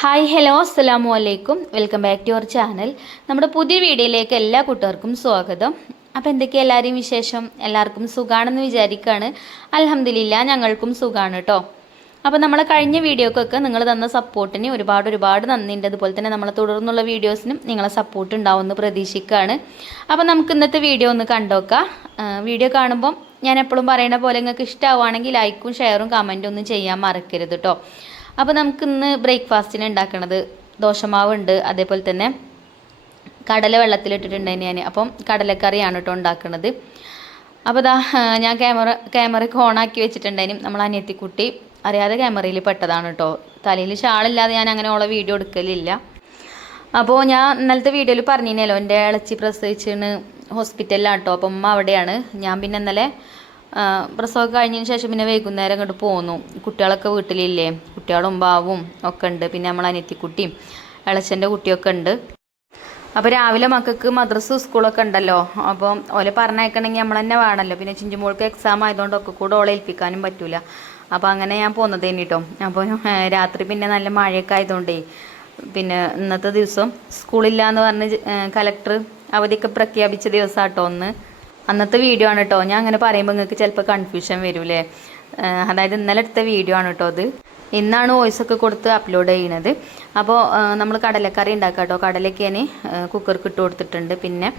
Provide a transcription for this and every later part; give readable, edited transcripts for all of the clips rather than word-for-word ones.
Hi hello അസ്സലാമു അലൈക്കും welcome back to our channel. നമ്മുടെ പുതിയ വീഡിയോയിലേക്ക് എല്ലാ കൂട്ടുകാർക്കും സ്വാഗതം. അപ്പോൾ എന്തൊക്കെയാണ് എല്ലാവരെയും വിശേഷം? എല്ലാവർക്കും സുഖാണെന്ന് വിചാരിക്കുകയാണ്. അൽഹംദുലില്ലാ ഞങ്ങൾക്കും സുഖമാണ് കേട്ടോ. അപ്പോൾ നമ്മളെ കഴിഞ്ഞ വീഡിയോക്കൊക്കെ നിങ്ങൾ തന്ന സപ്പോർട്ടിന് ഒരുപാട് നന്ദിയുണ്ട്. അതുപോലെ തന്നെ നമ്മളെ തുടർന്നുള്ള വീഡിയോസിനും നിങ്ങളെ സപ്പോർട്ട് ഉണ്ടാവുമെന്ന് പ്രതീക്ഷിക്കുകയാണ്. അപ്പോൾ നമുക്ക് ഇന്നത്തെ വീഡിയോ ഒന്ന് കണ്ടോക്കാം. വീഡിയോ കാണുമ്പം ഞാൻ എപ്പോഴും പറയുന്ന പോലെ നിങ്ങൾക്ക് ഇഷ്ടമാവുകയാണെങ്കിൽ ലൈക്കും ഷെയറും കമൻറ്റും ഒന്നും ചെയ്യാൻ മറക്കരുത് കേട്ടോ. അപ്പോൾ നമുക്കിന്ന് ബ്രേക്ക്ഫാസ്റ്റിന് ഉണ്ടാക്കുന്നത് ദോശമാവുണ്ട്, അതേപോലെ തന്നെ കടല വെള്ളത്തിലിട്ടിട്ടുണ്ട് ഞാൻ. അപ്പം കടലക്കറിയാണ് കേട്ടോ ഉണ്ടാക്കുന്നത്. അപ്പോൾ ഞാൻ ക്യാമറയ്ക്ക് ഓണാക്കി വെച്ചിട്ടുണ്ടായിരുന്നു. നമ്മൾ അനിയത്തിക്കുട്ടി അറിയാതെ ക്യാമറയിൽ പെട്ടതാണ് കേട്ടോ. തലയിൽ ഷാളില്ലാതെ ഞാൻ അങ്ങനെ ഉള്ള വീഡിയോ എടുക്കലില്ല. അപ്പോൾ ഞാൻ ഇന്നലത്തെ വീഡിയോയിൽ പറഞ്ഞിരുന്നല്ലോ എൻ്റെ ഇളച്ചി പ്രസവിച്ചിന് ഹോസ്പിറ്റലിലാണ് കേട്ടോ. അപ്പം ഉമ്മ അവിടെയാണ്. ഞാൻ പിന്നെ ഇന്നലെ പ്രസവമൊക്കെ കഴിഞ്ഞതിന് ശേഷം പിന്നെ വൈകുന്നേരം ഇങ്ങോട്ട് പോന്നു. കുട്ടികളൊക്കെ വീട്ടിലില്ലേ, കുട്ടികളും ബാവും ഒക്കെ ഉണ്ട്. പിന്നെ നമ്മൾ അനിയത്തിക്കുട്ടിയും ഇളച്ചൻ്റെ കുട്ടിയൊക്കെ ഉണ്ട്. അപ്പോൾ രാവിലെ മക്കൾക്ക് മദ്രസ സ്കൂളൊക്കെ ഉണ്ടല്ലോ. അപ്പം ഓലെ പറഞ്ഞയക്കണമെങ്കിൽ നമ്മൾ തന്നെ വേണമല്ലോ. പിന്നെ ചിഞ്ചുമോൾക്ക് എക്സാം ആയതുകൊണ്ട് ഒക്കെ കൂടെ ഓളെ ഏൽപ്പിക്കാനും പറ്റില്ല. അപ്പോൾ അങ്ങനെ ഞാൻ പോന്നതേനി കേട്ടോ. അപ്പോൾ രാത്രി പിന്നെ നല്ല മഴയൊക്കെ ആയതുകൊണ്ടേ പിന്നെ ഇന്നത്തെ ദിവസം സ്കൂളില്ല എന്ന് പറഞ്ഞ് കലക്ടർ അവധിയൊക്കെ പ്രഖ്യാപിച്ച ദിവസമാട്ടോ അന്നത്തെ വീഡിയോ ആണ് കേട്ടോ. ഞാൻ അങ്ങനെ പറയുമ്പോൾ നിങ്ങൾക്ക് ചിലപ്പോൾ കൺഫ്യൂഷൻ വരൂലേ. അതായത് ഇന്നലെ എടുത്ത വീഡിയോ ആണ് കേട്ടോ അത്. ഇന്നാണ് വോയിസൊക്കെ കൊടുത്ത് അപ്ലോഡ് ചെയ്യുന്നത്. അപ്പോൾ നമ്മൾ കടലക്കറി ഉണ്ടാക്കാം കേട്ടോ. കടലയ്ക്ക് ഞാൻ കുക്കർക്ക് ഇട്ട് കൊടുത്തിട്ടുണ്ട്. പിന്നെ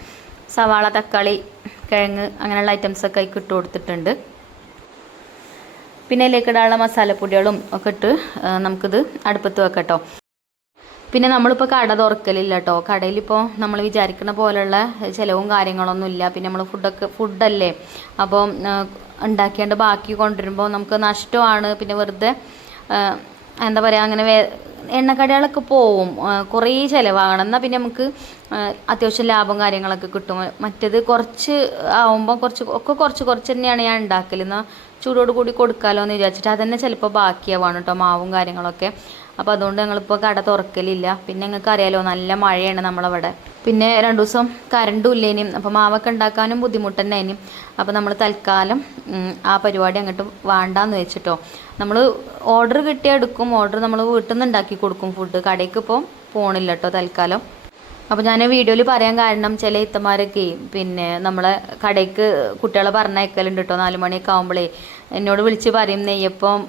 സവാള, തക്കാളി, കിഴങ്ങ് അങ്ങനെയുള്ള ഐറ്റംസൊക്കെ അതിൽ ഇട്ട് കൊടുത്തിട്ടുണ്ട്. പിന്നെ അതിലേക്ക് ഇടാനുള്ള മസാലപ്പൊടികളും ഒക്കെ ഇട്ട് നമുക്കിത് അടുപ്പത്ത് വെക്കാം കേട്ടോ. പിന്നെ നമ്മളിപ്പോൾ കട തുറക്കലില്ല കേട്ടോ. കടയിലിപ്പോൾ നമ്മൾ വിചാരിക്കുന്ന പോലെയുള്ള ചിലവും കാര്യങ്ങളൊന്നും ഇല്ല. പിന്നെ നമ്മൾ ഫുഡല്ലേ, അപ്പോൾ ഉണ്ടാക്കിയാണ്ട് ബാക്കി കൊണ്ടുവരുമ്പോൾ നമുക്ക് നഷ്ടമാണ്. പിന്നെ വെറുതെ എന്താ പറയുക, അങ്ങനെ എണ്ണക്കടികളൊക്കെ പോവും, കുറേ ചിലവാകണം. എന്നാൽ പിന്നെ നമുക്ക് അത്യാവശ്യം ലാഭം കാര്യങ്ങളൊക്കെ കിട്ടും. മറ്റേത് കുറച്ച് ആവുമ്പോൾ കുറച്ച് തന്നെയാണ് ഞാൻ ഉണ്ടാക്കൽ. എന്നാൽ ചൂടോട് കൂടി കൊടുക്കാമല്ലോ എന്ന് വിചാരിച്ചിട്ട് അതന്നെ ചിലപ്പോൾ ബാക്കിയാവാണ് കേട്ടോ, മാവും കാര്യങ്ങളൊക്കെ. അപ്പോൾ അതുകൊണ്ട് ഞങ്ങളിപ്പോൾ കട തുറക്കലില്ല. പിന്നെ നിങ്ങൾക്ക് അറിയാലോ നല്ല മഴയാണ് നമ്മളവിടെ. പിന്നെ 2 ദിവസം കറണ്ടും ഇല്ലേനും. അപ്പോൾ മാവൊക്കെ ഉണ്ടാക്കാനും ബുദ്ധിമുട്ട് തന്നെ ആയിനും. അപ്പോൾ നമ്മൾ തൽക്കാലം ആ പരിപാടി അങ്ങോട്ട് വേണ്ടാന്ന് വെച്ചിട്ടോ. നമ്മൾ ഓർഡർ കിട്ടിയാൽ എടുക്കും. ഓർഡർ നമ്മൾ വീട്ടിൽ നിന്ന് ഉണ്ടാക്കി കൊടുക്കും ഫുഡ്. കടയ്ക്ക് ഇപ്പോൾ പോകണില്ല കേട്ടോ തൽക്കാലം. അപ്പോൾ ഞാൻ വീഡിയോയിൽ പറയാൻ കാരണം ചില ഇത്തമാരൊക്കെ പിന്നെ നമ്മളെ കടയ്ക്ക് കുട്ടികളെ പറഞ്ഞയക്കലുണ്ട് കേട്ടോ. 4 മണിയൊക്കെ ആകുമ്പോഴേ എന്നോട് വിളിച്ച് പറയും നെയ്യപ്പം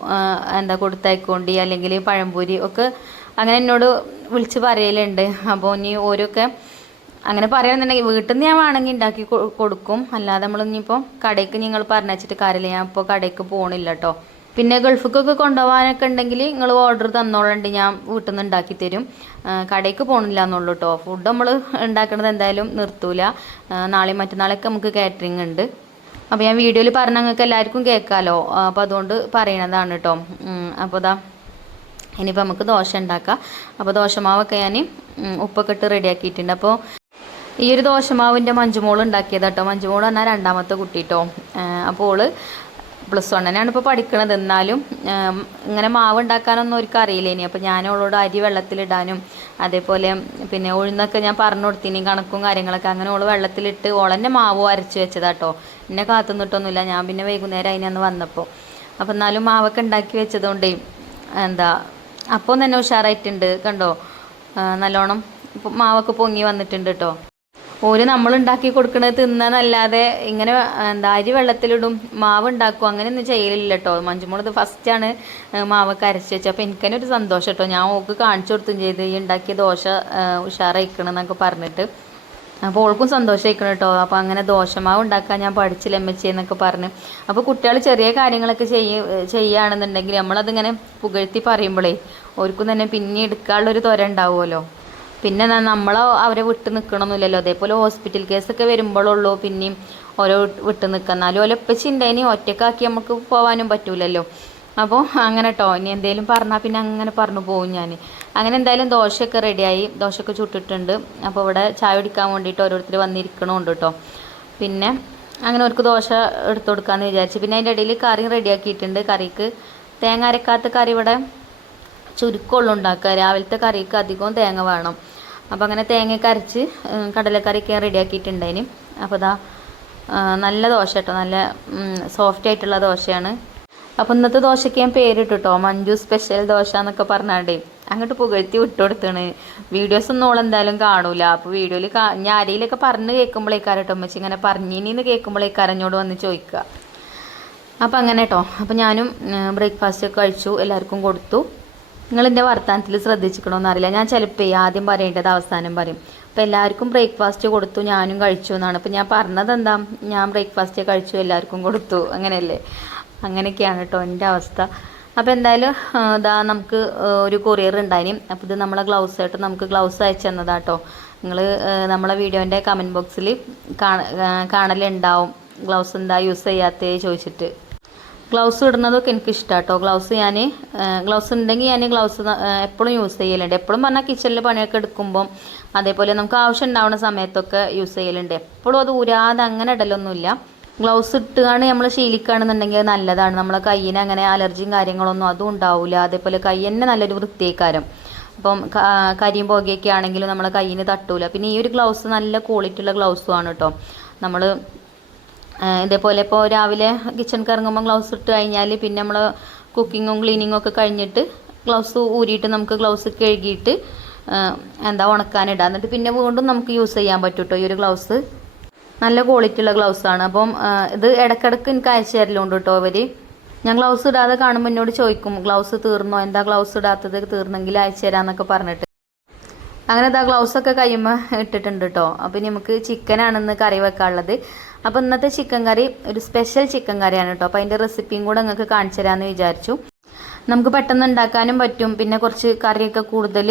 എന്താ കൊടുത്തയക്കോണ്ടി, അല്ലെങ്കിൽ പഴംപൊരി ഒക്കെ അങ്ങനെ എന്നോട് വിളിച്ച് പറയലുണ്ട്. അപ്പോൾ ഇനി ഓരോക്കെ അങ്ങനെ പറയുകയാണെന്നുണ്ടെങ്കിൽ വീട്ടിൽ നിന്ന് ഞാൻ വേണമെങ്കിൽ ഉണ്ടാക്കി കൊടുക്കും. അല്ലാതെ നമ്മൾ ഇനിയിപ്പോൾ കടയ്ക്ക് നിങ്ങൾ പറഞ്ഞിട്ട് കാര്യമില്ല. ഞാൻ ഇപ്പോൾ കടയ്ക്ക് പോകണില്ല കേട്ടോ. പിന്നെ ഗൾഫിക്കൊക്കെ കൊണ്ടുപോകാനൊക്കെ ഉണ്ടെങ്കിൽ നിങ്ങൾ ഓർഡർ തന്നോളണ്ട്, ഞാൻ വീട്ടിൽ നിന്ന് ഉണ്ടാക്കി തരും. കടയ്ക്ക് പോകണില്ല എന്നുള്ളൂ കേട്ടോ. ഫുഡ് നമ്മൾ ഉണ്ടാക്കുന്നത് എന്തായാലും നിർത്തൂല. നാളെയും മറ്റന്നാളൊക്കെ നമുക്ക് കാറ്ററിംഗ് ഉണ്ട്. അപ്പോൾ ഞാൻ വീഡിയോയിൽ പറഞ്ഞ നിങ്ങൾക്ക് എല്ലാവർക്കും കേൾക്കാമല്ലോ. അപ്പോൾ അതുകൊണ്ട് പറയണതാണ് കേട്ടോ. അപ്പോൾ ഇനിയിപ്പോൾ നമുക്ക് ദോശ ഉണ്ടാക്കാം. അപ്പോൾ ദോശമാവൊക്കെ ഞാൻ ഉപ്പൊക്കെ ഇട്ട് റെഡിയാക്കിയിട്ടുണ്ട്. അപ്പോൾ ഈ ഒരു ദോശമാവിൻ്റെ മഞ്ജുമോൾ ഉണ്ടാക്കിയത് കേട്ടോ. മഞ്ജുമോൾ പറഞ്ഞാൽ 2ാമത്തെ കുട്ടി കേട്ടോ. അപ്പോൾ ഓള് +1 ഇപ്പോൾ പഠിക്കണത്. എന്നാലും ഇങ്ങനെ മാവ് ഉണ്ടാക്കാനൊന്നും അവർക്ക് അറിയില്ലേനി. അപ്പോൾ ഞാൻ അവളോട് അരി വെള്ളത്തിലിടാനും അതേപോലെ പിന്നെ ഉഴുന്നൊക്കെ ഞാൻ പറഞ്ഞു കൊടുത്തിനി കണക്കും കാര്യങ്ങളൊക്കെ. അങ്ങനെ ഓള് വെള്ളത്തിലിട്ട് ഓളെന്നെ മാവ് അരച്ച് വെച്ചതാട്ടോ. എന്നെ കാത്തുനിന്നിട്ടൊന്നുമില്ല. ഞാൻ പിന്നെ വൈകുന്നേരം അതിനന്ന് വന്നപ്പോൾ. അപ്പോൾ എന്നാലും മാവൊക്കെ ഉണ്ടാക്കി വെച്ചതുകൊണ്ടേ അപ്പോൾ തന്നെ ഉഷാറായിട്ടുണ്ട് കണ്ടോ. നല്ലോണം മാവൊക്കെ പൊങ്ങി വന്നിട്ടുണ്ട് കേട്ടോ. ഓര് നമ്മളുണ്ടാക്കി കൊടുക്കണത് തിന്നാന്നല്ലാതെ ഇങ്ങനെ അരി വെള്ളത്തിലിടും മാവ് ഉണ്ടാക്കും അങ്ങനെയൊന്നും ചെയ്യലില്ല കേട്ടോ. മഞ്ജുമോളത് ഫസ്റ്റാണ് മാവൊക്കെ അരച്ച് വെച്ചത്. അപ്പോൾ എനിക്ക് തന്നെ ഒരു സന്തോഷം കേട്ടോ. ഞാൻ ഓൾക്ക് കാണിച്ചു കൊടുത്തും ചെയ്ത് ഈ ഉണ്ടാക്കിയ ദോശ ഉഷാറായിക്കണം എന്നൊക്കെ പറഞ്ഞിട്ട്. അപ്പോൾ ഓൾക്കും സന്തോഷമായിക്കണം കേട്ടോ. അപ്പോൾ അങ്ങനെ ദോശമാവ് ഉണ്ടാക്കാൻ ഞാൻ പഠിച്ചില്ല അമ്മച്ചി എന്നൊക്കെ പറഞ്ഞ്. അപ്പോൾ കുട്ടികൾ ചെറിയ കാര്യങ്ങളൊക്കെ ചെയ്യുകയാണെന്നുണ്ടെങ്കിൽ നമ്മളതിങ്ങനെ പുകഴ്ത്തി പറയുമ്പോഴേ ഓർക്കും തന്നെ പിന്നെ എടുക്കാനുള്ളൊരു ത്വര ഉണ്ടാവുമല്ലോ. പിന്നെ നമ്മൾ അവരെ വിട്ട് നിൽക്കണമെന്നില്ലല്ലോ. അതേപോലെ ഹോസ്പിറ്റൽ കേസൊക്കെ വരുമ്പോഴുള്ളൂ പിന്നെയും ഓരോ വിട്ട് നിൽക്കുക. എന്നാലും ഓരോ ഒപ്പച്ചിണ്ടേനി ഒറ്റക്കാക്കി നമുക്ക് പോകാനും പറ്റൂലല്ലോ. അപ്പോൾ അങ്ങനെ കേട്ടോ. ഇനി എന്തെങ്കിലും പറഞ്ഞാൽ പിന്നെ അങ്ങനെ പറഞ്ഞു പോകും ഞാൻ. അങ്ങനെ എന്തായാലും ദോശയൊക്കെ റെഡിയായി, ദോശയൊക്കെ ചുട്ടിട്ടുണ്ട്. അപ്പോൾ ഇവിടെ ചായ കുടിക്കാൻ വേണ്ടിയിട്ട് ഓരോരുത്തർ വന്നിരിക്കണമുണ്ട് കേട്ടോ. പിന്നെ അങ്ങനെ അവർക്ക് ദോശ എടുത്തു കൊടുക്കാമെന്ന് വിചാരിച്ചു. പിന്നെ അതിൻ്റെ ഇടയിൽ കറി റെഡിയാക്കിയിട്ടുണ്ട്. കറിക്ക് തേങ്ങ അരക്കാത്ത കറി ഇവിടെ ചുരുക്കമുള്ളൂ ഉണ്ടാക്കുക. രാവിലത്തെ കറിക്ക് അധികവും തേങ്ങ വേണം. അപ്പോൾ അങ്ങനെ തേങ്ങയൊക്കെ അരച്ച് കടലക്കറിയൊക്കെ റെഡിയാക്കിയിട്ടുണ്ടായിന്. അപ്പോൾ നല്ല ദോശ കേട്ടോ, നല്ല സോഫ്റ്റ് ആയിട്ടുള്ള ദോശയാണ്. അപ്പോൾ ഇന്നത്തെ ദോശയ്ക്ക് ഞാൻ പേരിട്ടു കേട്ടോ, മഞ്ജു സ്പെഷ്യൽ ദോശ എന്നൊക്കെ പറഞ്ഞാണ്ടേ. അങ്ങോട്ട് പുകഴ്ത്തി വിട്ടുകൊടുത്താണ്. വീഡിയോസൊന്നും ഓളെന്തായാലും കാണൂല. അപ്പോൾ വീഡിയോയിൽ ഞാൻ ആരെയിലൊക്കെ പറഞ്ഞ് കേൾക്കുമ്പോഴേക്കാരട്ടോ ഉമ്മച്ചി ഇങ്ങനെ പറഞ്ഞിനിന്ന് കേൾക്കുമ്പോഴേക്കാരഞ്ഞോട് വന്ന് ചോദിക്കുക. അപ്പോൾ അങ്ങനെ കേട്ടോ. അപ്പോൾ ഞാനും ബ്രേക്ക്ഫാസ്റ്റ് ഒക്കെ കഴിച്ചു, എല്ലാവർക്കും കൊടുത്തു. നിങ്ങളെൻ്റെ വർത്തമാനത്തിൽ ശ്രദ്ധിച്ചിക്കണമെന്ന് അറിയില്ല, ഞാൻ ചിലപ്പോൾ ആദ്യം പറയേണ്ടത് അവസാനം പറയും. അപ്പോൾ എല്ലാവർക്കും ബ്രേക്ക്ഫാസ്റ്റ് കൊടുത്തു, ഞാനും കഴിച്ചു എന്നാണ്. അപ്പോൾ ഞാൻ പറഞ്ഞത് എന്താ, ഞാൻ ബ്രേക്ക്ഫാസ്റ്റ് കഴിച്ചു എല്ലാവർക്കും കൊടുത്തു, അങ്ങനെയല്ലേ. അങ്ങനെയൊക്കെയാണ് കേട്ടോ എൻ്റെ അവസ്ഥ. അപ്പോൾ എന്തായാലും ഇതാ നമുക്ക് ഒരു കൊറിയർ ഉണ്ടായിന്. അപ്പോൾ ഇത് നമ്മളെ ഗ്ലൗസ് ആയിട്ട് നമുക്ക് ഗ്ലൗസ് അയച്ചു തന്നതാട്ടോ. നിങ്ങൾ നമ്മളെ വീഡിയോൻ്റെ കമൻറ്റ് ബോക്സിൽ കാണലുണ്ടാവും ഗ്ലൗസ് എന്താ യൂസ് ചെയ്യാത്തേ ചോദിച്ചിട്ട്. ഗ്ലൗസ് ഇടുന്നതൊക്കെ എനിക്ക് ഇഷ്ടമാണ് കേട്ടോ. ഗ്ലൗസ് ഉണ്ടെങ്കിൽ ഞാൻ ഗ്ലൗസ് എപ്പോഴും യൂസ് ചെയ്യലുണ്ട്. എപ്പോഴും പറഞ്ഞാൽ കിച്ചണിൽ പണിയൊക്കെ എടുക്കുമ്പം അതേപോലെ നമുക്ക് ആവശ്യം ഉണ്ടാവുന്ന സമയത്തൊക്കെ യൂസ് ചെയ്യലുണ്ട്. എപ്പോഴും അത് ഊരാതെ അങ്ങനെ ഇടലൊന്നുമില്ല. ഗ്ലൗസ് ഇട്ടുകാണ് നമ്മൾ ശീലിക്കുകയാണെന്നുണ്ടെങ്കിൽ നല്ലതാണ്. നമ്മളെ കയ്യിന് അങ്ങനെ അലർജിയും കാര്യങ്ങളൊന്നും അതും ഉണ്ടാവില്ല. അതേപോലെ കൈ തന്നെ നല്ലൊരു വൃത്തിയേക്കാരം. അപ്പം കരിയും പുകയൊക്കെ ആണെങ്കിലും നമ്മളെ കയ്യിന് തട്ടൂല. പിന്നെ ഈ ഒരു ഗ്ലൗസ് നല്ല ക്വാളിറ്റി ഉള്ള ഗ്ലൗസും ആണ് കേട്ടോ. നമ്മൾ ഇതേപോലെ ഇപ്പോൾ രാവിലെ കിച്ചണിൽ ഇറങ്ങുമ്പോൾ ഗ്ലൗസ് ഇട്ട് കഴിഞ്ഞാൽ പിന്നെ നമ്മൾ കുക്കിങ്ങും ക്ലീനിങ്ങും ഒക്കെ കഴിഞ്ഞിട്ട് ഗ്ലൗസ് ഊരിയിട്ട് നമുക്ക് ഗ്ലൗസ് കഴുകിയിട്ട് ഉണക്കാനിടാം. എന്നിട്ട് പിന്നെ വീണ്ടും നമുക്ക് യൂസ് ചെയ്യാൻ പറ്റും കേട്ടോ. ഈ ഒരു ഗ്ലൗസ് നല്ല ക്വാളിറ്റി ഉള്ള ഗ്ലൗസാണ്. അപ്പം ഇത് ഇടയ്ക്കിടയ്ക്ക് എനിക്ക് അയച്ചു തരലുണ്ട് കേട്ടോ അവർ. ഞാൻ ഗ്ലൗസ് ഇടാതെ കാണുമ്പോൾ എന്നോട് ചോദിക്കും ഗ്ലൗസ് തീർന്നോ, എന്താ ഗ്ലൗസ് ഇടാത്തത്, തീർന്നെങ്കിൽ അയച്ചു തരാമെന്നൊക്കെ പറഞ്ഞിട്ട്. അങ്ങനെ ഇതാ ഗ്ലൗസൊക്കെ കയ്യുമ്പോൾ ഇട്ടിട്ടുണ്ട് കേട്ടോ. അപ്പം നമുക്ക് ചിക്കനാണെന്ന് കറി വെക്കാനുള്ളത്. അപ്പോൾ ഇന്നത്തെ ചിക്കൻ കറി ഒരു സ്പെഷ്യൽ ചിക്കൻ കറിയാണ് കേട്ടോ. അപ്പോൾ അതിൻ്റെ റെസിപ്പിയും കൂടെ നിങ്ങൾക്ക് കാണിച്ചു തരാമെന്ന് വിചാരിച്ചു. നമുക്ക് പെട്ടെന്ന് ഉണ്ടാക്കാനും പറ്റും. പിന്നെ കുറച്ച് കറിയൊക്കെ കൂടുതൽ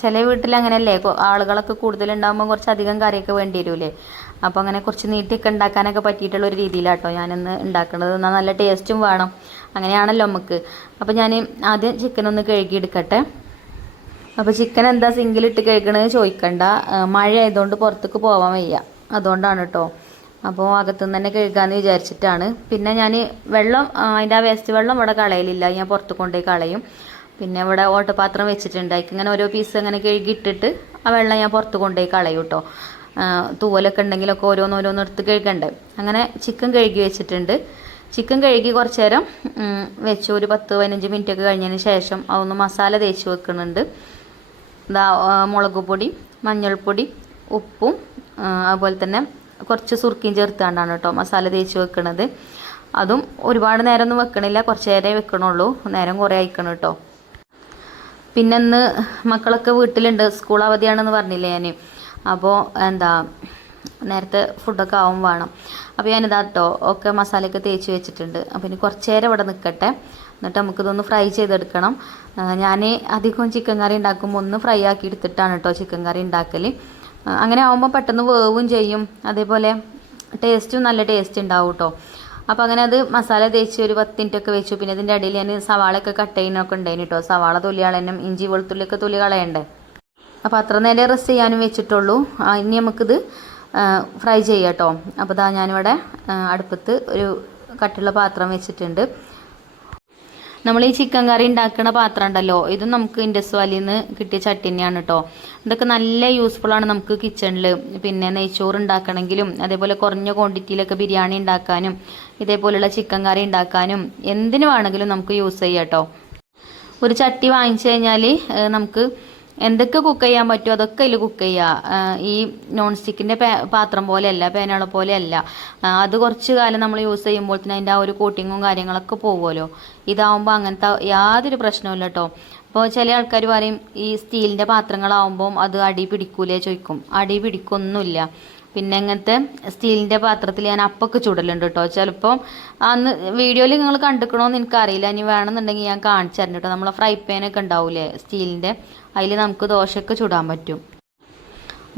ചില വീട്ടിൽ അങ്ങനെയല്ലേ, ആളുകളൊക്കെ കൂടുതലുണ്ടാകുമ്പോൾ കുറച്ച് അധികം കറിയൊക്കെ വേണ്ടി വരില്ലേ. അപ്പോൾ അങ്ങനെ കുറച്ച് നീട്ടിയൊക്കെ ഉണ്ടാക്കാനൊക്കെ പറ്റിയിട്ടുള്ള ഒരു രീതിയിലാട്ടോ ഞാനിന്ന് ഉണ്ടാക്കുന്നത്. എന്നാൽ നല്ല ടേസ്റ്റും വേണം, അങ്ങനെയാണല്ലോ നമുക്ക്. അപ്പോൾ ഞാൻ ആദ്യം ചിക്കൻ ഒന്ന് കഴുകിയെടുക്കട്ടെ. അപ്പോൾ ചിക്കൻ എന്താ സിങ്കിലിട്ട് കഴുകണമെന്ന് ചോദിക്കണ്ട, മഴ ആയതുകൊണ്ട് പുറത്തേക്ക് പോകാൻ വയ്യ, അതുകൊണ്ടാണ് കേട്ടോ. അപ്പോൾ അകത്തുനിന്ന് തന്നെ കഴുകാമെന്ന് വിചാരിച്ചിട്ടാണ്. പിന്നെ ഞാൻ വെള്ളം, അതിൻ്റെ ആ വേസ്റ്റ് വെള്ളം ഇവിടെ കളയലില്ല, ഞാൻ പുറത്ത് കൊണ്ടുപോയി കളയും. പിന്നെ ഇവിടെ ഓട്ടപാത്രം വെച്ചിട്ടുണ്ട്, അതിക്ക് ഇങ്ങനെ ഓരോ പീസ് അങ്ങനെ കഴുകിയിട്ടിട്ട് ആ വെള്ളം ഞാൻ പുറത്ത് കൊണ്ടുപോയി കളയും കേട്ടോ. തൂവലൊക്കെ ഉണ്ടെങ്കിലൊക്കെ ഓരോന്നോരോന്ന് എടുത്ത് കഴുകണ്ടേ. അങ്ങനെ ചിക്കൻ കഴുകി വെച്ചിട്ടുണ്ട്. ചിക്കൻ കഴുകി കുറച്ച് നേരം വെച്ചു. ഒരു 10-15 മിനിറ്റ് ഒക്കെ കഴിഞ്ഞതിന് ശേഷം അതൊന്ന് മസാല തേച്ച് വെക്കുന്നുണ്ട്. മുളക് പൊടി, മഞ്ഞൾപ്പൊടി, ഉപ്പും അതുപോലെ തന്നെ കുറച്ച് സുർക്കയും ചേർത്താണ്ടാണ് കേട്ടോ മസാല തേച്ച് വെക്കണത്. അതും ഒരുപാട് നേരമൊന്നും വെക്കണില്ല, കുറച്ച് നേരമേ വെക്കണുള്ളൂ, നേരം കുറേ അയക്കണം കേട്ടോ. പിന്നെ ഇന്ന് മക്കളൊക്കെ വീട്ടിലുണ്ട്, സ്കൂൾ അവധിയാണെന്ന് പറഞ്ഞില്ലേ ഞാൻ. അപ്പോൾ നേരത്തെ ഫുഡൊക്കെ ആവും വേണം. അപ്പോൾ ഞാനിതാ കേട്ടോ ഒക്കെ മസാലയൊക്കെ തേച്ച് വെച്ചിട്ടുണ്ട്. അപ്പോൾ ഇനി കുറച്ച് നേരം ഇവിടെ നിൽക്കട്ടെ, എന്നിട്ട് നമുക്കിതൊന്ന് ഫ്രൈ ചെയ്തെടുക്കണം. ഞാൻ അധികം ചിക്കൻ കറി ഉണ്ടാക്കുമ്പോൾ ഒന്ന് ഫ്രൈ ആക്കി എടുത്തിട്ടാണ് കേട്ടോ ചിക്കൻ കറി ഉണ്ടാക്കൽ. അങ്ങനെ ആകുമ്പോൾ പെട്ടെന്ന് വേവും ചെയ്യും, അതേപോലെ ടേസ്റ്റും നല്ല ടേസ്റ്റ് ഉണ്ടാവും കേട്ടോ. അപ്പോൾ അങ്ങനെ അത് മസാല തേച്ച് ഒരു 10 മിനിറ്റൊക്കെ വെച്ചു. പിന്നെ ഇതിൻ്റെ ഇടയിൽ ഞാൻ സവാളയൊക്കെ കട്ട് ചെയ്യുന്നൊക്കെ ഉണ്ടായിന് കേട്ടോ. സവാള തൊലി കളയാനും ഇഞ്ചി വെളുത്തുള്ളിയൊക്കെ തൊലി കളയണ്ടേ. അപ്പോൾ അത്ര നേരം റെസ്റ്റ് ചെയ്യാനും വെച്ചിട്ടുള്ളൂ. ഇനി നമുക്കിത് ഫ്രൈ ചെയ്യാം കേട്ടോ. അപ്പോൾ ഇതാ ഞാനിവിടെ അടുപ്പത്ത് ഒരു കട്ടുള്ള പാത്രം വെച്ചിട്ടുണ്ട്. നമ്മൾ ഈ ചിക്കൻ കറി ഉണ്ടാക്കുന്ന പാത്രം ഉണ്ടല്ലോ, ഇതും നമുക്ക് ഇൻഡസ് വാലിയിൽ നിന്ന് കിട്ടിയ ചട്ടി തന്നെയാണ് കേട്ടോ. ഇതൊക്കെ നല്ല യൂസ്ഫുള്ളാണ് നമുക്ക് കിച്ചണിൽ. പിന്നെ നെയ്ച്ചോറ് ഉണ്ടാക്കണമെങ്കിലും അതേപോലെ കുറഞ്ഞ ക്വാണ്ടിറ്റിയിലൊക്കെ ബിരിയാണി ഉണ്ടാക്കാനും ഇതേപോലെയുള്ള ചിക്കൻ കറി ഉണ്ടാക്കാനും എന്തിനു വേണമെങ്കിലും നമുക്ക് യൂസ് ചെയ്യാം കേട്ടോ. ഒരു ചട്ടി വാങ്ങിച്ചു കഴിഞ്ഞാൽ നമുക്ക് എന്തൊക്കെ കുക്ക് ചെയ്യാൻ പറ്റുമോ അതൊക്കെ അതിൽ കുക്ക് ചെയ്യുക. ഈ നോൺ സ്റ്റിക്കിൻ്റെ പാത്രം പോലെയല്ല, പേനകളെ പോലെയല്ല. അത് കുറച്ച് കാലം നമ്മൾ യൂസ് ചെയ്യുമ്പോഴത്തേന് അതിൻ്റെ ആ ഒരു കോട്ടിങ്ങും കാര്യങ്ങളൊക്കെ പോകുമല്ലോ. ഇതാവുമ്പോൾ അങ്ങനത്തെ യാതൊരു പ്രശ്നവുമില്ല കേട്ടോ. അപ്പോൾ ചില ആൾക്കാർ പറയും ഈ സ്റ്റീലിൻ്റെ പാത്രങ്ങളാവുമ്പം അത് അടി പിടിക്കൂലേ ചോദിക്കും. അടി പിടിക്കൊന്നുമില്ല. പിന്നെ ഇങ്ങനത്തെ സ്റ്റീലിൻ്റെ പാത്രത്തിൽ ഞാൻ അപ്പൊക്കെ ചുടലുണ്ട് കേട്ടോ. ചിലപ്പോൾ അന്ന് വീഡിയോയിൽ നിങ്ങൾ കണ്ടിക്കണമെന്ന് എനിക്കറിയില്ല, ഇനി വേണമെന്നുണ്ടെങ്കിൽ ഞാൻ കാണിച്ചു തരുന്നു കേട്ടോ. നമ്മളെ ഫ്രൈ പാനൊക്കെ ഉണ്ടാവില്ലേ സ്റ്റീലിൻ്റെ, അതിൽ നമുക്ക് ദോശയൊക്കെ ചുടാൻ പറ്റും.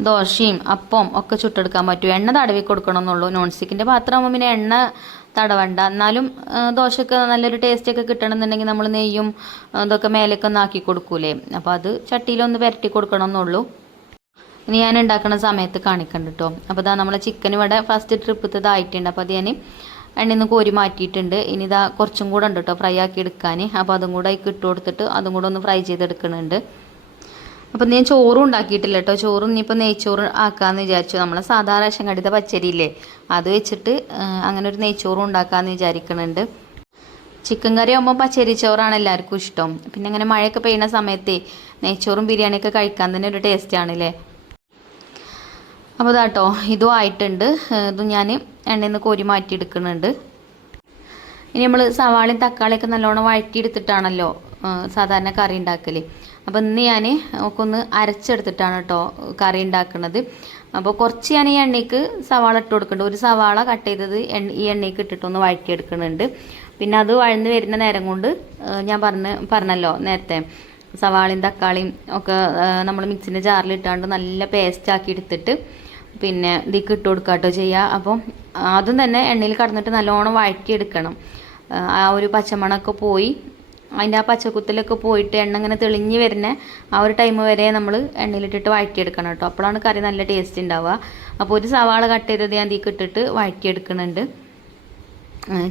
ദോശയും അപ്പം ഒക്കെ ചുട്ടെടുക്കാൻ പറ്റും. എണ്ണ തടവി കൊടുക്കണം എന്നുള്ളൂ. നോൺ സ്റ്റിക്കിൻ്റെ പാത്രമാകുമ്പോൾ പിന്നെ എണ്ണ തടവണ്ട. എന്നാലും ദോശയൊക്കെ നല്ലൊരു ടേസ്റ്റൊക്കെ കിട്ടണമെന്നുണ്ടെങ്കിൽ നമ്മൾ നെയ്യും ഇതൊക്കെ മേലേക്ക് ഒന്ന് ആക്കി കൊടുക്കൂലേ. അപ്പോൾ അത് ചട്ടിയിലൊന്ന് പുരട്ടി കൊടുക്കണം എന്നുള്ളൂ. ഇനി ഞാൻ ഉണ്ടാക്കുന്ന സമയത്ത് കാണിക്കണ്ട കേട്ടോ. അപ്പോൾ ഇതാ നമ്മളെ ചിക്കൻ ഇവിടെ ഫസ്റ്റ് ട്രിപ്പ് ഇതായിട്ടുണ്ട്. അപ്പോൾ അത് ഞാൻ എണ്ണയിൽ നിന്ന് കോരി മാറ്റിയിട്ടുണ്ട്. ഇനി ഇതാ കുറച്ചും കൂടെ ഉണ്ട് കേട്ടോ ഫ്രൈ ആക്കി എടുക്കാൻ. അപ്പോൾ അതും കൂടെ അതിൽ ഇട്ട് കൊടുത്തിട്ട് അതും കൂടെ ഒന്ന് ഫ്രൈ ചെയ്തെടുക്കുന്നുണ്ട്. അപ്പോൾ ഞാൻ ചോറും ഉണ്ടാക്കിയിട്ടില്ല കേട്ടോ. ചോറും ഇനിയിപ്പോൾ നെയ്ച്ചോറ് ആക്കാമെന്ന് വിചാരിച്ചു. നമ്മളെ സാധാരണ റേഷൻ കടയിലത്തെ പച്ചരിയില്ലേ അത് വെച്ചിട്ട് അങ്ങനെ ഒരു നെയ്ച്ചോറും ഉണ്ടാക്കാമെന്ന് വിചാരിക്കുന്നുണ്ട്. ചിക്കൻ കറി ആകുമ്പോൾ പച്ചരി ചോറാണ് എല്ലാവർക്കും ഇഷ്ടം. പിന്നെ ഇങ്ങനെ മഴയൊക്കെ പെയ്യുന്ന സമയത്ത് നെയ്ച്ചോറും ബിരിയാണിയൊക്കെ കഴിക്കാൻ തന്നെ ഒരു ടേസ്റ്റാണല്ലേ. അപ്പോൾ ഇതാട്ടോ ഇതും ആയിട്ടുണ്ട്. ഇതും ഞാൻ എണ്ണയിൽ നിന്ന് കോരി മാറ്റി എടുക്കുന്നുണ്ട്. ഇനി നമ്മൾ സവാളയും തക്കാളിയൊക്കെ നല്ലോണം വഴറ്റിയെടുത്തിട്ടാണല്ലോ സാധാരണ കറി ഉണ്ടാക്കൽ. അപ്പോൾ ഇന്ന് ഞാൻ ഒക്കെ ഒന്ന് അരച്ചെടുത്തിട്ടാണ് കേട്ടോ കറി ഉണ്ടാക്കുന്നത്. അപ്പോൾ കുറച്ച് ഞാൻ ഈ എണ്ണയ്ക്ക് സവാള ഇട്ട് കൊടുക്കുന്നുണ്ട്. ഒരു സവാള കട്ട് ചെയ്തത് ഈ എണ്ണയ്ക്ക് ഇട്ടിട്ടൊന്ന് വഴറ്റിയെടുക്കുന്നുണ്ട്. പിന്നെ അത് വഴന്ന് വരുന്ന നേരം കൊണ്ട് ഞാൻ പറഞ്ഞല്ലോ നേരത്തെ സവാളയും തക്കാളിയും ഒക്കെ നമ്മൾ മിക്സിൻ്റെ ജാറിലിട്ടാണ്ട് നല്ല പേസ്റ്റ് ആക്കി എടുത്തിട്ട് പിന്നെ ഇതിക്ക് ഇട്ട് കൊടുക്കുക കേട്ടോ ചെയ്യുക. അപ്പം അതും തന്നെ എണ്ണയിൽ കടന്നിട്ട് നല്ലോണം വഴറ്റിയെടുക്കണം. ആ ഒരു പച്ചമണമൊക്കെ പോയി അതിൻ്റെ ആ പച്ചക്കുത്തലൊക്കെ പോയിട്ട് എണ്ണ ഇങ്ങനെ തെളിഞ്ഞ് വരുന്ന ആ ഒരു ടൈം വരെ നമ്മൾ എണ്ണയിലിട്ടിട്ട് വഴറ്റിയെടുക്കണം കേട്ടോ. അപ്പോഴാണ് കറി നല്ല ടേസ്റ്റ് ഉണ്ടാവുക. അപ്പോൾ ഒരു സവാള കട്ട് ചെയ്തത് ഞാൻ ഇതിക്ക് ഇട്ടിട്ട് വഴറ്റിയെടുക്കുന്നുണ്ട്.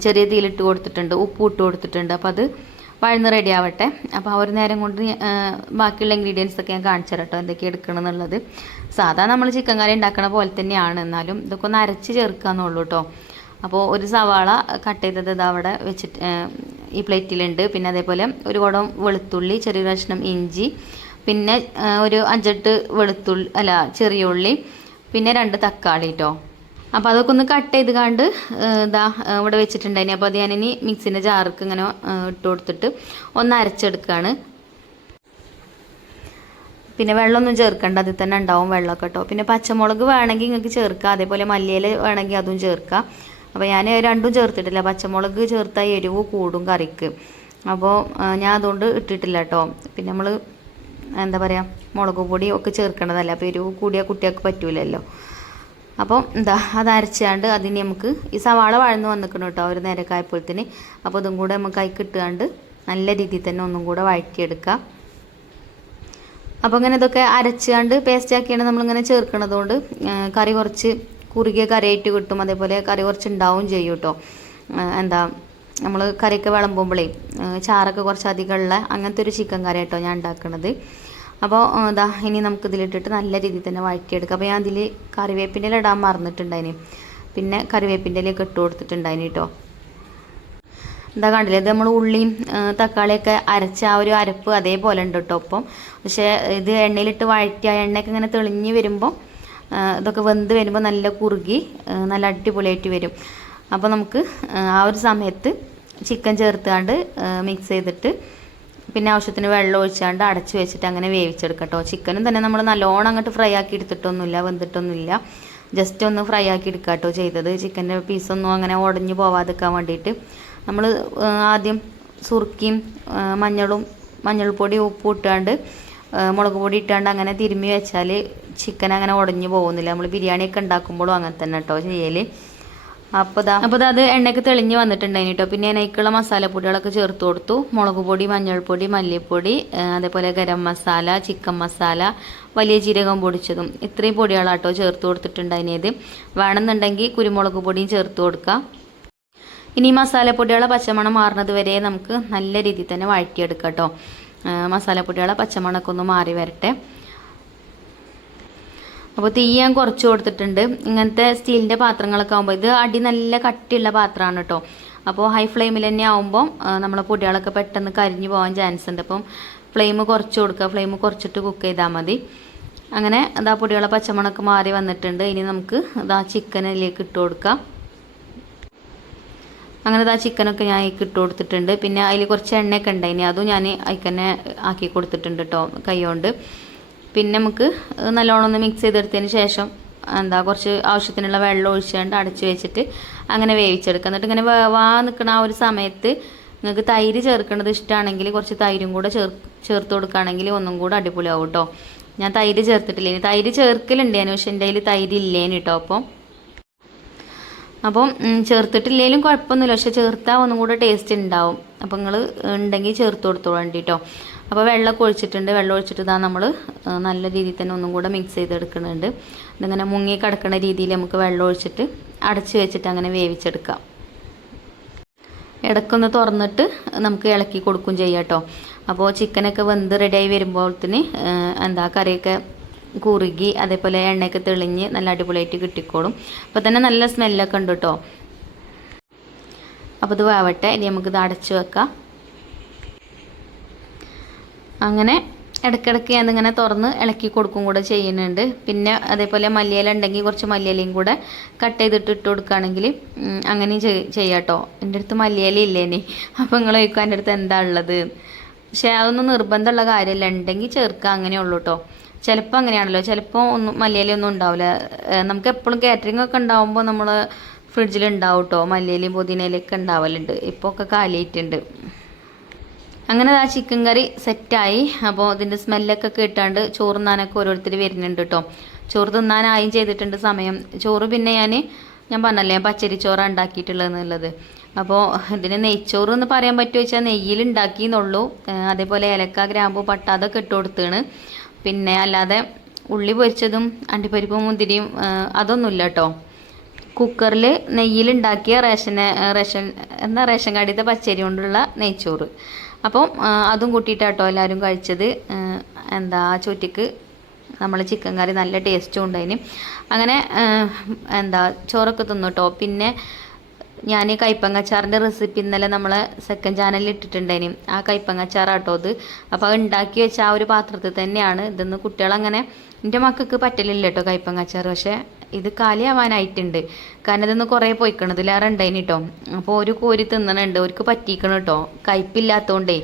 ചെറിയ തീയിലിട്ട് കൊടുത്തിട്ടുണ്ട്, ഉപ്പ് ഇട്ട് കൊടുത്തിട്ടുണ്ട്. അപ്പോൾ അത് വഴന്ന് റെഡി ആവട്ടെ. അപ്പോൾ ആ ഒരു നേരം കൊണ്ട് ബാക്കിയുള്ള ഇൻഗ്രീഡിയൻസ് ഒക്കെ ഞാൻ കാണിച്ചു തരാം കേട്ടോ എന്തൊക്കെ എടുക്കണം എന്നുള്ളത്. സാധാരണ നമ്മൾ ചിക്കൻ കറി ഉണ്ടാക്കണ പോലെ തന്നെയാണ്, എന്നാലും ഇതൊക്കെ ഒന്ന് അരച്ച് ചേർക്കാന്നുള്ളൂ കേട്ടോ. അപ്പോൾ ഒരു സവാള കട്ട് ചെയ്തത് ഇത് അവിടെ വെച്ചിട്ട് ഈ പ്ലേറ്റിലുണ്ട്. പിന്നെ അതേപോലെ ഒരു കുടം വെളുത്തുള്ളി, ചെറിയൊരു കഷ്ണം ഇഞ്ചി, പിന്നെ ഒരു 5-8 ചെറിയ ഉള്ളി, പിന്നെ 2 തക്കാളി കേട്ടോ. അപ്പോൾ അതൊക്കെ ഒന്ന് കട്ട് ചെയ്ത് കണ്ട് ഇതാ ഇവിടെ വെച്ചിട്ടുണ്ടായിന്. അപ്പോൾ അത് ഞാനിനി മിക്സിൻ്റെ ജാർക്ക് ഇങ്ങനെ ഇട്ട് കൊടുത്തിട്ട് ഒന്ന് അരച്ചെടുക്കുകയാണ്. പിന്നെ വെള്ളമൊന്നും ചേർക്കണ്ട, അതിൽ തന്നെ ഉണ്ടാവും വെള്ളമൊക്കെ കേട്ടോ. പിന്നെ പച്ചമുളക് വേണമെങ്കിൽ നിങ്ങൾക്ക് ചേർക്കാം, അതേപോലെ മല്ലിയില വേണമെങ്കിൽ അതും ചേർക്കാം. അപ്പോൾ ഞാൻ രണ്ടും ചേർത്തിട്ടില്ല. പച്ചമുളക് ചേർത്താൽ എരിവ് കൂടും കറിക്ക്. അപ്പോൾ ഞാൻ അതുകൊണ്ട് ഇട്ടിട്ടില്ല കേട്ടോ. പിന്നെ നമ്മൾ എന്താ പറയുക മുളക് പൊടി ഒക്കെ ചേർക്കേണ്ടതല്ല, അപ്പോൾ എരിവ് കൂടിയ കുട്ടികൾക്ക് പറ്റൂലല്ലോ. അപ്പോൾ അത് അരച്ചാണ്ട് അതിന് നമുക്ക് ഈ സവാള വഴന്ന് വന്നിക്കണം കേട്ടോ ഒരു നേരക്കായപ്പോഴത്തിന്. അപ്പോൾ ഇതും കൂടെ നമുക്ക് അതിൽ കിട്ടുകാണ്ട് നല്ല രീതിയിൽ തന്നെ ഒന്നും കൂടെ വഴറ്റിയെടുക്കാം. അപ്പോൾ ഇങ്ങനെ ഇതൊക്കെ അരച്ചാണ്ട് പേസ്റ്റാക്കിയാണ് നമ്മളിങ്ങനെ ചേർക്കണതുകൊണ്ട് കറി കുറച്ച് കുറുകിയ കറിയായിട്ട് കിട്ടും. അതേപോലെ കറി കുറച്ച് ഉണ്ടാവും ചെയ്യും കേട്ടോ. നമ്മൾ കറിയൊക്കെ വിളമ്പുമ്പോഴേ ചാറൊക്കെ കുറച്ച് അധികമുള്ള അങ്ങനത്തെ ഒരു ചിക്കൻ കറി കേട്ടോ ഞാൻ ഉണ്ടാക്കുന്നത്. അപ്പോൾ ഇനി നമുക്കിതിലിട്ടിട്ട് നല്ല രീതിയിൽ തന്നെ വഴറ്റിയെടുക്കാം. അപ്പോൾ ഞാൻ അതിൽ കറിവേപ്പിൻ്റെ ഇല ഇടാൻ മറന്നിട്ടുണ്ടായിന്, പിന്നെ കറിവേപ്പിൻ്റെ ഇലയൊക്കെ ഇട്ട് കൊടുത്തിട്ടുണ്ടായിന് കേട്ടോ. കണ്ടില്ലേ, ഇത് നമ്മൾ ഉള്ളിയും തക്കാളിയൊക്കെ അരച്ച ആ ഒരു അരപ്പ് അതേപോലെ ഉണ്ട് കേട്ടോ. അപ്പം പക്ഷേ ഇത് എണ്ണയിലിട്ട് വഴറ്റി ആ എണ്ണയൊക്കെ ഇങ്ങനെ തെളിഞ്ഞ് വരുമ്പോൾ ഇതൊക്കെ വെന്ത് വരുമ്പോൾ നല്ല കുറുകി നല്ല അടിപൊളിയായിട്ട് വരും. അപ്പോൾ നമുക്ക് ആ ഒരു സമയത്ത് ചിക്കൻ ചേർത്താണ്ട് മിക്സ് ചെയ്തിട്ട് പിന്നെ ആവശ്യത്തിന് വെള്ളം ഒഴിച്ചാണ്ട് അടച്ച് വെച്ചിട്ട് അങ്ങനെ വേവിച്ചെടുക്കട്ടോ. ചിക്കനും തന്നെ നമ്മൾ നല്ലോണം അങ്ങോട്ട് ഫ്രൈ ആക്കി എടുത്തിട്ടൊന്നുമില്ല, വെന്തിട്ടൊന്നുമില്ല, ജസ്റ്റ് ഒന്ന് ഫ്രൈ ആക്കി എടുക്കുക കേട്ടോ ചെയ്തത്. ചിക്കൻ്റെ പീസൊന്നും അങ്ങനെ ഉടഞ്ഞു പോവാതിരിക്കാൻ വേണ്ടിയിട്ട് നമ്മൾ ആദ്യം സുർക്കിയും മഞ്ഞൾപ്പൊടി ഉപ്പും ഇട്ടാണ്ട് മുളക് പൊടി ഇട്ടാണ്ട് അങ്ങനെ തിരുമ്മി വെച്ചാൽ ചിക്കൻ അങ്ങനെ ഉടഞ്ഞു പോകുന്നില്ല. നമ്മൾ ബിരിയാണിയൊക്കെ ഉണ്ടാക്കുമ്പോഴും അങ്ങനെ തന്നെ കേട്ടോ ചെയ്യൽ. അപ്പോൾ അത് എണ്ണയ്ക്ക് തെളിഞ്ഞ് വന്നിട്ടുണ്ടായിന് കേട്ടോ. പിന്നെ അതിലേക്കുള്ള മസാലപ്പൊടികളൊക്കെ ചേർത്ത് കൊടുത്തു. മുളക് പൊടി, മഞ്ഞൾപ്പൊടി, മല്ലിപ്പൊടി, അതേപോലെ ഗരം മസാല, ചിക്കൻ മസാല, വലിയ ജീരകം പൊടിച്ചതും ഇത്രയും പൊടികളാട്ടോ ചേർത്ത് കൊടുത്തിട്ടുണ്ടായിനത്. വേണമെന്നുണ്ടെങ്കിൽ കുരുമുളക് പൊടിയും ചേർത്ത് കൊടുക്കാം. ഇനി മസാലപ്പൊടികളെ പച്ചമണം മാറുന്നത് വരെ നമുക്ക് നല്ല രീതിയിൽ തന്നെ വഴറ്റിയെടുക്കാം കേട്ടോ. മസാലപ്പൊടികളെ പച്ചമണമൊക്കെ ഒന്ന് മാറി വരട്ടെ. അപ്പോൾ തീ ഞാൻ കുറച്ച് കൊടുത്തിട്ടുണ്ട്. ഇങ്ങനത്തെ സ്റ്റീലിൻ്റെ പാത്രങ്ങളൊക്കെ ആകുമ്പോൾ ഇത് അടി നല്ല കട്ടിയുള്ള പാത്രമാണ് കേട്ടോ. അപ്പോൾ ഹൈ ഫ്ലെയിമിൽ തന്നെ ആകുമ്പോൾ നമ്മളെ പൊടികളൊക്കെ പെട്ടെന്ന് കരിഞ്ഞു പോകാൻ ചാൻസ് ഉണ്ട്. അപ്പം ഫ്ലെയിം കുറച്ച് കൊടുക്കുക, ഫ്ലെയിം കുറച്ചിട്ട് കുക്ക് ചെയ്താൽ മതി. അങ്ങനെ അതാ പൊടികളെ പച്ചമണമൊക്കെ മാറി വന്നിട്ടുണ്ട്. ഇനി നമുക്ക് അതാ ചിക്കനിലേക്ക് ഇട്ട് കൊടുക്കാം. അങ്ങനെ ആ ചിക്കനൊക്കെ ഞാൻ അതിലേക്ക് ഇട്ട് കൊടുത്തിട്ടുണ്ട്. പിന്നെ അതിൽ കുറച്ച് എണ്ണയൊക്കെ ഉണ്ടായിനി, അതും ഞാൻ അതിൽ തന്നെ ആക്കി കൊടുത്തിട്ടുണ്ട് കേട്ടോ കൈ കൊണ്ട്. പിന്നെ നമുക്ക് നല്ലോണം ഒന്ന് മിക്സ് ചെയ്തെടുത്തതിന് ശേഷം കുറച്ച് ആവശ്യത്തിനുള്ള വെള്ളം ഒഴിച്ചുകൊണ്ട് അടച്ച് വെച്ചിട്ട് അങ്ങനെ വേവിച്ചെടുക്കുക. എന്നിട്ട് ഇങ്ങനെ വേവാ നിൽക്കുന്ന ആ ഒരു സമയത്ത് നിങ്ങൾക്ക് തൈര് ചേർക്കേണ്ടത് ഇഷ്ടമാണെങ്കിൽ കുറച്ച് തൈരും കൂടെ ചേർത്ത് കൊടുക്കുകയാണെങ്കിൽ ഒന്നും കൂടെ അടിപൊളിയാവും കേട്ടോ. ഞാൻ തൈര് ചേർത്തിട്ടില്ല, ഇനി തൈര് ചേർക്കലുണ്ട് ഞാൻ, പക്ഷേ എൻ്റെ കയ്യിൽ തൈര് ഇല്ലേന് കേട്ടോ. അപ്പം ചേർത്തിട്ടില്ലെങ്കിലും കുഴപ്പമൊന്നുമില്ല, പക്ഷെ ചേർത്താൽ ഒന്നും കൂടെ ടേസ്റ്റ് ഉണ്ടാവും. അപ്പം നിങ്ങൾ ഉണ്ടെങ്കിൽ ചേർത്ത് കൊടുത്തോളാം കേട്ടോ. അപ്പോൾ വെള്ളമൊക്കെ ഒഴിച്ചിട്ടുണ്ട്. വെള്ളം ഒഴിച്ചിട്ട് ഇതാ നമ്മൾ നല്ല രീതിയിൽ തന്നെ ഒന്നും കൂടെ മിക്സ് ചെയ്തെടുക്കുന്നുണ്ട്. ഇതിങ്ങനെ മുങ്ങി കിടക്കുന്ന രീതിയിൽ നമുക്ക് വെള്ളം ഒഴിച്ചിട്ട് അടച്ച് വെച്ചിട്ട് അങ്ങനെ വേവിച്ചെടുക്കാം. ഇടയ്ക്കൊന്ന് തുറന്നിട്ട് നമുക്ക് ഇളക്കി കൊടുക്കും ചെയ്യാം കേട്ടോ. അപ്പോൾ ചിക്കനൊക്കെ വെന്ത് റെഡിയായി വരുമ്പോഴത്തിന് കറിയൊക്കെ കുറുകി അതേപോലെ എണ്ണയൊക്കെ തെളിഞ്ഞ് നല്ല അടിപൊളിയായിട്ട് കിട്ടിക്കോളും. അപ്പോൾ തന്നെ നല്ല സ്മെല്ലൊക്കെ ഉണ്ട് കേട്ടോ. അപ്പോൾ ഇത് വേവട്ടെ. ഇനി നമുക്കിത് അടച്ചു വെക്കാം. അങ്ങനെ ഇടയ്ക്കിടയ്ക്ക് ഞാനിങ്ങനെ തുറന്ന് ഇളക്കി കൊടുക്കും കൂടെ ചെയ്യുന്നുണ്ട്. പിന്നെ അതേപോലെ മല്ലിയില ഉണ്ടെങ്കിൽ കുറച്ച് മല്ലിയിലയും കൂടെ കട്ട് ചെയ്തിട്ട് ഇട്ട് കൊടുക്കുകയാണെങ്കിൽ അങ്ങനെയും ചെയ്യാം കേട്ടോ. എൻ്റെ അടുത്ത് മല്ലിയില ഇല്ലേനി, അപ്പോൾ നിങ്ങൾ ചോദിക്കും എൻ്റെ അടുത്ത് എന്താ ഉള്ളത്. പക്ഷേ അതൊന്നും നിർബന്ധമുള്ള കാര്യമില്ല, ഉണ്ടെങ്കിൽ ചേർക്കുക, അങ്ങനെയുള്ളൂ കേട്ടോ. ചിലപ്പോൾ അങ്ങനെയാണല്ലോ, ചിലപ്പോൾ ഒന്നും മല്ലിയിലയൊന്നും ഉണ്ടാവില്ല. നമുക്ക് എപ്പോഴും കാറ്ററിംഗ് ഒക്കെ ഉണ്ടാവുമ്പോൾ നമ്മൾ ഫ്രിഡ്ജിൽ ഉണ്ടാവും കേട്ടോ, മല്ലിയിലയും പുതിനയിലൊക്കെ ഉണ്ടാവലുണ്ട്. ഇപ്പോൾ ഒക്കെ കാലിയായിട്ടുണ്ട്. അങ്ങനെ ആ ചിക്കൻ കറി സെറ്റായി. അപ്പോൾ ഇതിൻ്റെ സ്മെല്ലൊക്കെ കേട്ടാണ്ട് ചോറ് തിന്നാനൊക്കെ ഓരോരുത്തർ വരുന്നുണ്ട് കേട്ടോ. ചോറ് തിന്നാനായും ചെയ്തിട്ടുണ്ട് സമയം. ചോറ് പിന്നെ ഞാൻ പറഞ്ഞല്ലേ പച്ചരി ചോറാണ് ഉണ്ടാക്കിയിട്ടുള്ളതെന്നുള്ളത്. അപ്പോൾ ഇതിന് നെയ്ച്ചോറ് എന്ന് പറയാൻ പറ്റുമോ വെച്ചാൽ നെയ്യിലുണ്ടാക്കി എന്നുള്ളൂ. അതേപോലെ ഏലക്ക, ഗ്രാമ്പൂ, പട്ട അതൊക്കെ ഇട്ട് കൊടുത്താണ്. പിന്നെ അല്ലാതെ ഉള്ളി പൊരിച്ചതും അണ്ടിപ്പരിപ്പും മുന്തിരിയും അതൊന്നുമില്ല കേട്ടോ. കുക്കറിൽ നെയ്യിലുണ്ടാക്കിയ റേഷൻ കടയിലത്തെ പച്ചരി കൊണ്ടുള്ള നെയ്ച്ചോറ്. അപ്പം അതും കൂട്ടിയിട്ടാട്ടോ എല്ലാവരും കഴിച്ചത്. ചോറ്റയ്ക്ക് നമ്മൾ ചിക്കൻ കറി നല്ല ടേസ്റ്റും ഉണ്ടായിന്. അങ്ങനെ ചോറൊക്കെ തിന്നു കേട്ടോ. പിന്നെ ഞാൻ കൈപ്പങ്ങച്ചാറിൻ്റെ റെസിപ്പി ഇന്നലെ നമ്മളെ സെക്കൻഡ് ചാനലിൽ ഇട്ടിട്ടുണ്ടായിന്. ആ കൈപ്പങ്ങച്ചാറാട്ടോ ഇത്. അപ്പോൾ അത് ഉണ്ടാക്കി വെച്ച ആ ഒരു പാത്രത്തിൽ തന്നെയാണ് ഇതെന്ന്. കുട്ടികളങ്ങനെ എൻ്റെ മക്കൾക്ക് പറ്റലില്ല കേട്ടോ കൈപ്പങ്ങച്ചാർ. പക്ഷേ ഇത് കാലിയാവാനായിട്ടുണ്ട്, കാരണം ഇതൊന്ന് കുറേ പോയിക്കണത് ഇതിലേറെ ഉണ്ടായിന് കേട്ടോ. അപ്പോൾ ഒരു കോരി തിന്നണുണ്ട്, അവർക്ക് പറ്റിക്കണം കേട്ടോ. കയ്പില്ലാത്തതുകൊണ്ടേ,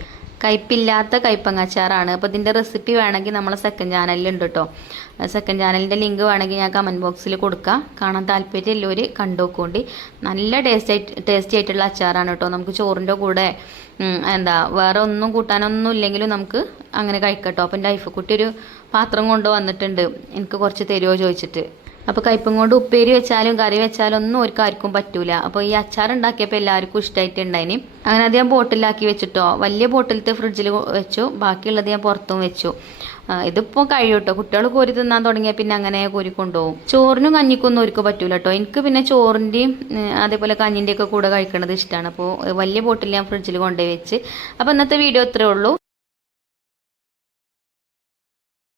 കയ്പില്ലാത്ത കൈപ്പങ്ങച്ചാറാണ്. അപ്പോൾ ഇതിൻ്റെ റെസിപ്പി വേണമെങ്കിൽ നമ്മളെ സെക്കൻഡ് ചാനലിലുണ്ട് കേട്ടോ. സെക്കൻഡ് ചാനലിൻ്റെ ലിങ്ക് വേണമെങ്കിൽ ഞാൻ കമൻറ്റ് ബോക്സിൽ കൊടുക്കാം. കാണാൻ താല്പര്യം എല്ലാവരും കണ്ടുനോക്കുകൊണ്ട്. നല്ല ടേസ്റ്റി ആയിട്ടുള്ള അച്ചാറാണ് കേട്ടോ. നമുക്ക് ചോറിൻ്റെ കൂടെ വേറെ ഒന്നും കൂട്ടാനൊന്നും ഇല്ലെങ്കിലും നമുക്ക് അങ്ങനെ കഴിക്കട്ടോ. അപ്പം എൻ്റെ ഐഫക്കുട്ടി ഒരു പാത്രം കൊണ്ട് വന്നിട്ടുണ്ട്, എനിക്ക് കുറച്ച് തരുമോ ചോദിച്ചിട്ട്. അപ്പോൾ കയ്പും കൊണ്ട് ഉപ്പേരി വെച്ചാലും കറി വെച്ചാലും ഒന്നും ആർക്കും പറ്റൂല. അപ്പോൾ ഈ അച്ചാർ ഉണ്ടാക്കിയപ്പോൾ എല്ലാവർക്കും ഇഷ്ടമായിട്ടുണ്ടായിന്. അങ്ങനെ അത് ഞാൻ ബോട്ടിലാക്കി വെച്ചിട്ടോ. വലിയ ബോട്ടിലത്തെ ഫ്രിഡ്ജിൽ വെച്ചു, ബാക്കിയുള്ളത് ഞാൻ പുറത്തും വെച്ചു. ഇതിപ്പോൾ കഴിയും കേട്ടോ. കുട്ടികൾ കോരി തിന്നാൻ തുടങ്ങിയാൽ പിന്നെ അങ്ങനെ കോരി കൊണ്ടുപോകും. ചോറിനും കഞ്ഞിക്കൊന്നും അവർക്ക് പറ്റൂല കേട്ടോ. എനിക്ക് പിന്നെ ചോറിൻ്റെയും അതേപോലെ കഞ്ഞിൻ്റെയൊക്കെ കൂടെ കഴിക്കുന്നത് ഇഷ്ടമാണ്. അപ്പോൾ വലിയ ബോട്ടിൽ ഞാൻ ഫ്രിഡ്ജിൽ കൊണ്ടുപോയി വെച്ച്. അപ്പോൾ ഇന്നത്തെ വീഡിയോ ഇത്രയേ ഉള്ളൂ.